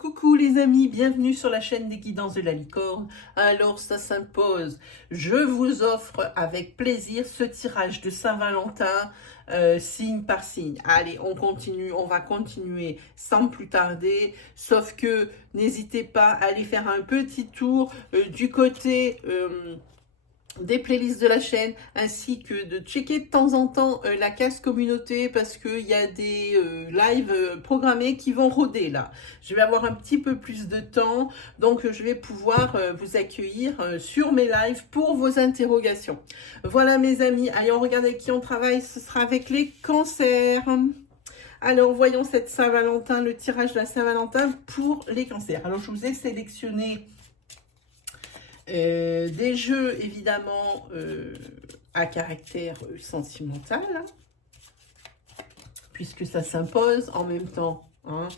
Coucou les amis, bienvenue sur la chaîne des guidances de la licorne. Alors ça s'impose, je vous offre avec plaisir ce tirage de Saint-Valentin signe par signe. Allez, on continue, on va continuer sans plus tarder, sauf que n'hésitez pas à aller faire un petit tour du côté des playlists de la chaîne, ainsi que de checker de temps en temps la case communauté, parce qu'il y a des lives programmés qui vont rôder là. Je vais avoir un petit peu plus de temps, donc je vais pouvoir vous accueillir sur mes lives pour vos interrogations. Voilà mes amis, allez on regarde avec qui on travaille, ce sera avec les cancers. Alors voyons cette Saint-Valentin, le tirage de la Saint-Valentin pour les cancers. Alors je vous ai sélectionné des jeux évidemment à caractère sentimental, hein, puisque ça s'impose en même temps. Hein.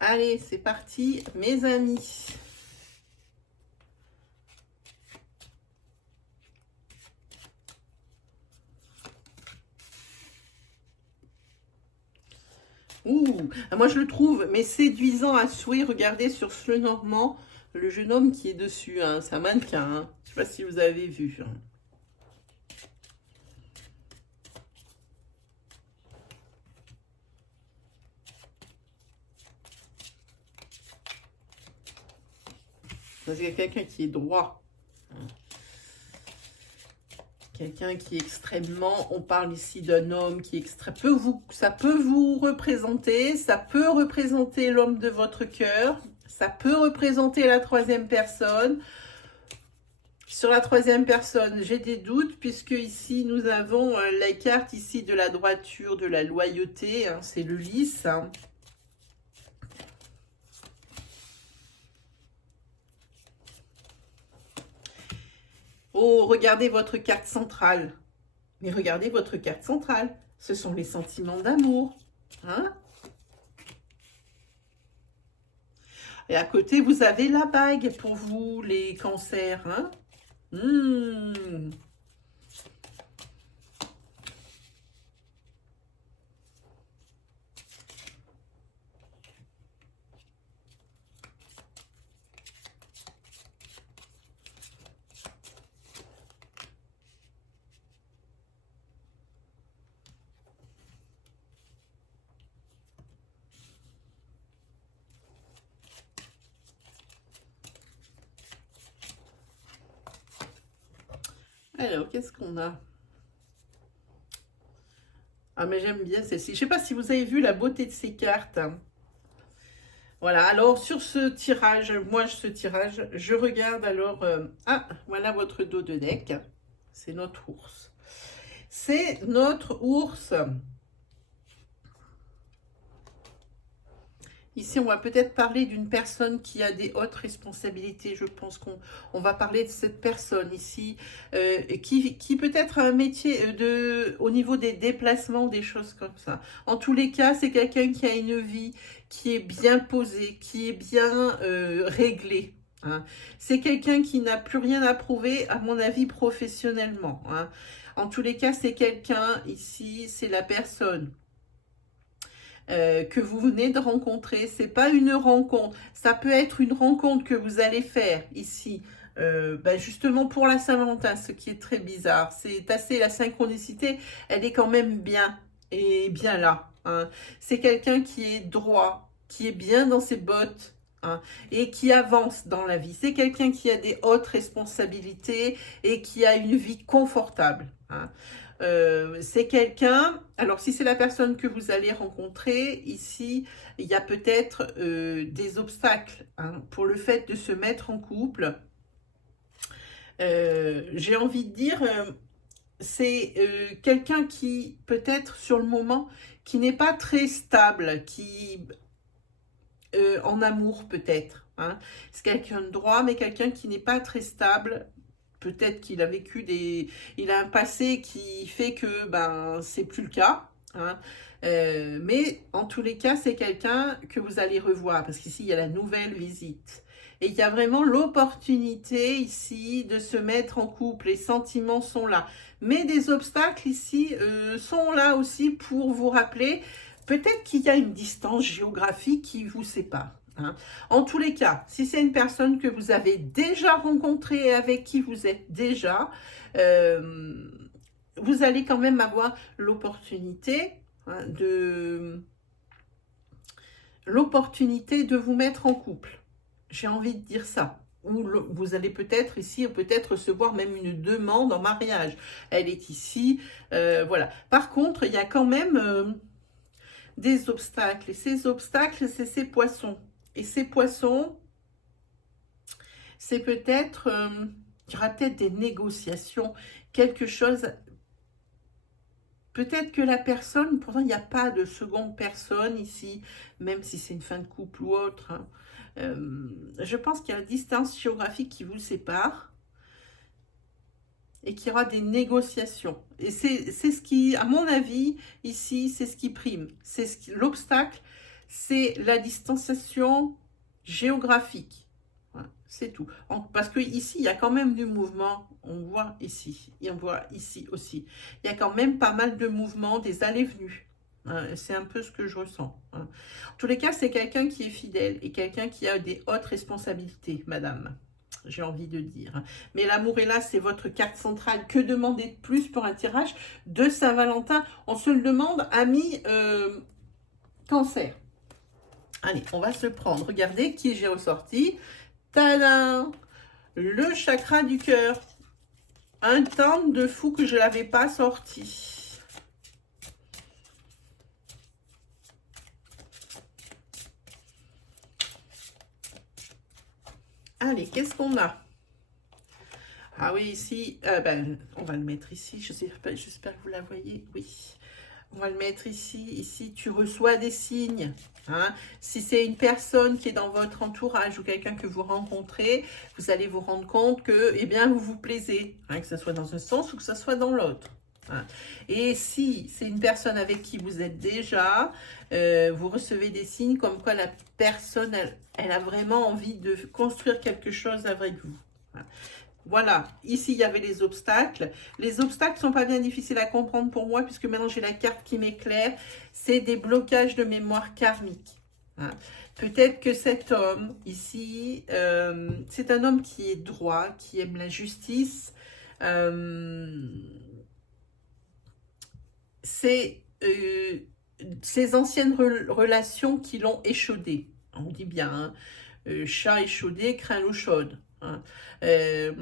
Allez, c'est parti, mes amis. Ouh, moi je le trouve, mais séduisant à souhait. Regardez sur ce Normand, le jeune homme qui est dessus, hein, c'est un mannequin. Hein. Je ne sais pas si vous avez vu. Hein. C'est quelqu'un qui est droit. Quelqu'un qui est extrêmement, on parle ici d'un homme qui est ça peut vous représenter, ça peut représenter l'homme de votre cœur, ça peut représenter la troisième personne. Sur la troisième personne, j'ai des doutes, puisque ici nous avons la carte ici de la droiture, de la loyauté, hein, c'est le lys. Hein. Oh, regardez votre carte centrale. Mais regardez votre carte centrale. Ce sont les sentiments d'amour. Hein? Et à côté, vous avez la bague pour vous, les cancers. Hein? Alors, qu'est-ce qu'on a? Ah, mais j'aime bien celle-ci. Je ne sais pas si vous avez vu la beauté de ces cartes. Hein. Voilà, alors sur ce tirage, je regarde alors... ah, voilà votre dos de deck. C'est notre ours. C'est notre ours. Ici, on va peut-être parler d'une personne qui a des hautes responsabilités. Je pense qu'on va parler de cette personne ici, qui peut-être a un métier au niveau des déplacements, des choses comme ça. En tous les cas, c'est quelqu'un qui a une vie qui est bien posée, qui est bien réglée. Hein. C'est quelqu'un qui n'a plus rien à prouver, à mon avis, professionnellement. Hein. En tous les cas, c'est quelqu'un, ici, c'est la personne que vous venez de rencontrer. C'est pas une rencontre, ça peut être une rencontre que vous allez faire ici, justement pour la Saint-Valentin, ce qui est très bizarre. C'est assez, la synchronicité, elle est quand même bien, et bien là. Hein. C'est quelqu'un qui est droit, qui est bien dans ses bottes, hein, et qui avance dans la vie. C'est quelqu'un qui a des hautes responsabilités et qui a une vie confortable. Hein. C'est quelqu'un, alors si c'est la personne que vous allez rencontrer, ici, il y a peut-être des obstacles, hein, pour le fait de se mettre en couple. J'ai envie de dire, c'est quelqu'un qui, peut-être sur le moment, qui n'est pas très stable, qui en amour peut-être. Hein. C'est quelqu'un de droit, mais quelqu'un qui n'est pas très stable. Peut-être qu'il a vécu il a un passé qui fait que c'est plus le cas. Hein. Mais en tous les cas, c'est quelqu'un que vous allez revoir, parce qu'ici il y a la nouvelle visite. Et il y a vraiment l'opportunité ici de se mettre en couple. Les sentiments sont là. Mais des obstacles ici sont là aussi pour vous rappeler peut-être qu'il y a une distance géographique qui vous sépare. Hein. En tous les cas, si c'est une personne que vous avez déjà rencontrée et avec qui vous êtes déjà, vous allez quand même avoir l'opportunité de vous mettre en couple. J'ai envie de dire ça. Ou vous allez peut-être ici, peut-être recevoir même une demande en mariage. Elle est ici, voilà. Par contre, il y a quand même des obstacles. Et ces obstacles, c'est ces poissons. Et ces poissons, c'est peut-être, il y aura peut-être des négociations, quelque chose. Peut-être que la personne, pourtant il n'y a pas de seconde personne ici, même si c'est une fin de couple ou autre. Hein. Je pense qu'il y a la distance géographique qui vous sépare et qu'il y aura des négociations. Et c'est ce qui, à mon avis, ici, c'est ce qui prime. L'obstacle, c'est la distanciation géographique. Voilà, c'est tout. Parce que ici, il y a quand même du mouvement. On voit ici, et on voit ici aussi. Il y a quand même pas mal de mouvements, des allées-venues. Hein, c'est un peu ce que je ressens. Hein. En tous les cas, c'est quelqu'un qui est fidèle et quelqu'un qui a des hautes responsabilités, madame. J'ai envie de dire. Mais l'amour est là, c'est votre carte centrale. Que demander de plus pour un tirage de Saint-Valentin? On se le demande, ami Cancer. Allez, on va se prendre. Regardez qui j'ai ressorti. Tadam! Le chakra du cœur. Un temps de fou que je ne l'avais pas sorti. Allez, qu'est-ce qu'on a? Ah oui, ici, on va le mettre ici. J'espère que vous la voyez. Oui. On va le mettre ici. Ici, tu reçois des signes. Hein. Si c'est une personne qui est dans votre entourage ou quelqu'un que vous rencontrez, vous allez vous rendre compte que, eh bien, vous vous plaisez. Hein, que ce soit dans un sens ou que ce soit dans l'autre. Hein. Et si c'est une personne avec qui vous êtes déjà, vous recevez des signes comme quoi la personne, elle a vraiment envie de construire quelque chose avec vous. Hein. Voilà, ici il y avait les obstacles. Les obstacles ne sont pas bien difficiles à comprendre pour moi puisque maintenant j'ai la carte qui m'éclaire. C'est des blocages de mémoire karmique. Hein. Peut-être que cet homme ici, c'est un homme qui est droit, qui aime la justice. C'est ces anciennes relations qui l'ont échaudé. On dit bien, hein, chat échaudé craint l'eau chaude. Hein. Eh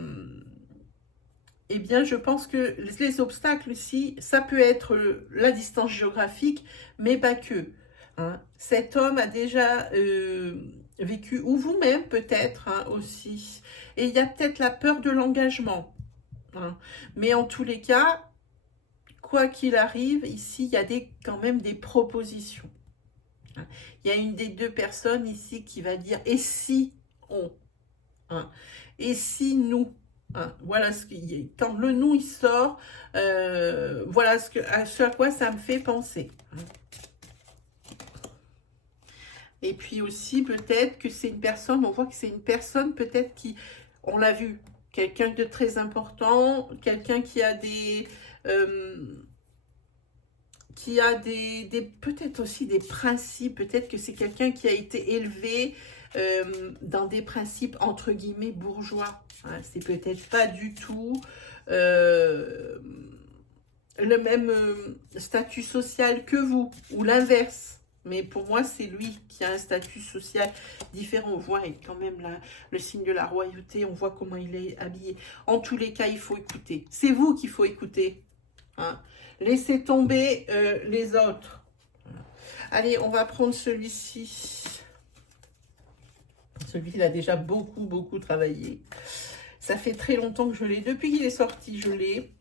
bien, je pense que les obstacles ici, ça peut être la distance géographique, mais pas que. Hein. Cet homme a déjà vécu, ou vous-même peut-être hein, aussi. Et il y a peut-être la peur de l'engagement. Hein. Mais en tous les cas, quoi qu'il arrive, ici, il y a quand même des propositions. Hein. Il y a une des deux personnes ici qui va dire « et si on » Hein. Et si nous, hein, voilà ce qu'il y a. Quand le nous il sort, voilà ce à quoi ça me fait penser. Hein. Et puis aussi peut-être que c'est une personne, on voit que c'est une personne peut-être qui, on l'a vu, quelqu'un de très important, quelqu'un qui a des peut-être aussi des principes, peut-être que c'est quelqu'un qui a été élevé dans des principes entre guillemets bourgeois. Hein, c'est peut-être pas du tout le même statut social que vous, ou l'inverse. Mais pour moi, c'est lui qui a un statut social différent. On voit quand même là, le signe de la royauté, on voit comment il est habillé. En tous les cas, il faut écouter. C'est vous qu'il faut écouter. Hein. Laissez tomber les autres. Allez, on va prendre celui-ci. Celui il a déjà beaucoup travaillé. Ça fait très longtemps que je l'ai. Depuis qu'il est sorti, je l'ai.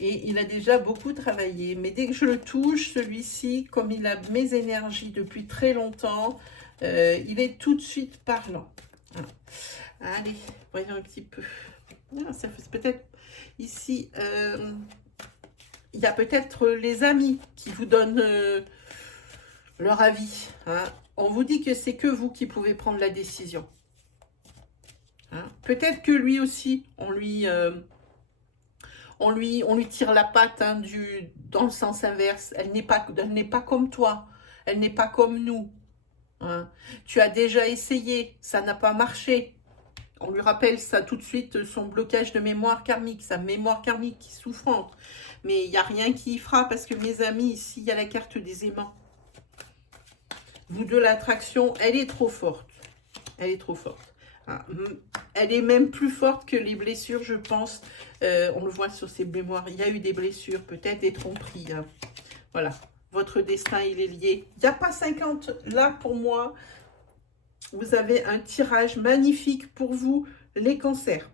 Et il a déjà beaucoup travaillé. Mais dès que je le touche, celui-ci, comme il a mes énergies depuis très longtemps, il est tout de suite parlant. Voilà. Allez, voyons un petit peu. Ah, ça fait peut-être ici... il y a peut-être les amis qui vous donnent leur avis. Hein. On vous dit que c'est que vous qui pouvez prendre la décision. Hein. Peut-être que lui aussi, on lui tire la patte hein, dans le sens inverse. Elle n'est pas comme toi. Elle n'est pas comme nous. Hein. Tu as déjà essayé, ça n'a pas marché. On lui rappelle ça tout de suite, son blocage de mémoire karmique, sa mémoire karmique qui est souffrante. Mais il n'y a rien qui y fera parce que mes amis, ici, il y a la carte des aimants. Vous de l'attraction, elle est trop forte. Elle est trop forte. Ah, elle est même plus forte que les blessures, je pense. On le voit sur ses mémoires. Il y a eu des blessures, peut-être des tromperies. Hein. Voilà. Votre destin, il est lié. Il n'y a pas 50 là pour moi. Vous avez un tirage magnifique pour vous, les cancers.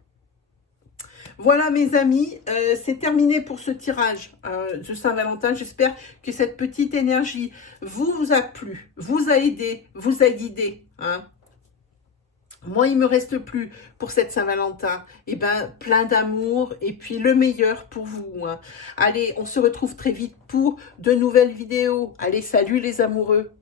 Voilà mes amis, c'est terminé pour ce tirage de Saint-Valentin. J'espère que cette petite énergie vous a plu, vous a aidé, vous a guidé. Hein. Moi, il ne me reste plus pour cette Saint-Valentin. Eh ben, plein d'amour et puis le meilleur pour vous. Hein. Allez, on se retrouve très vite pour de nouvelles vidéos. Allez, salut les amoureux.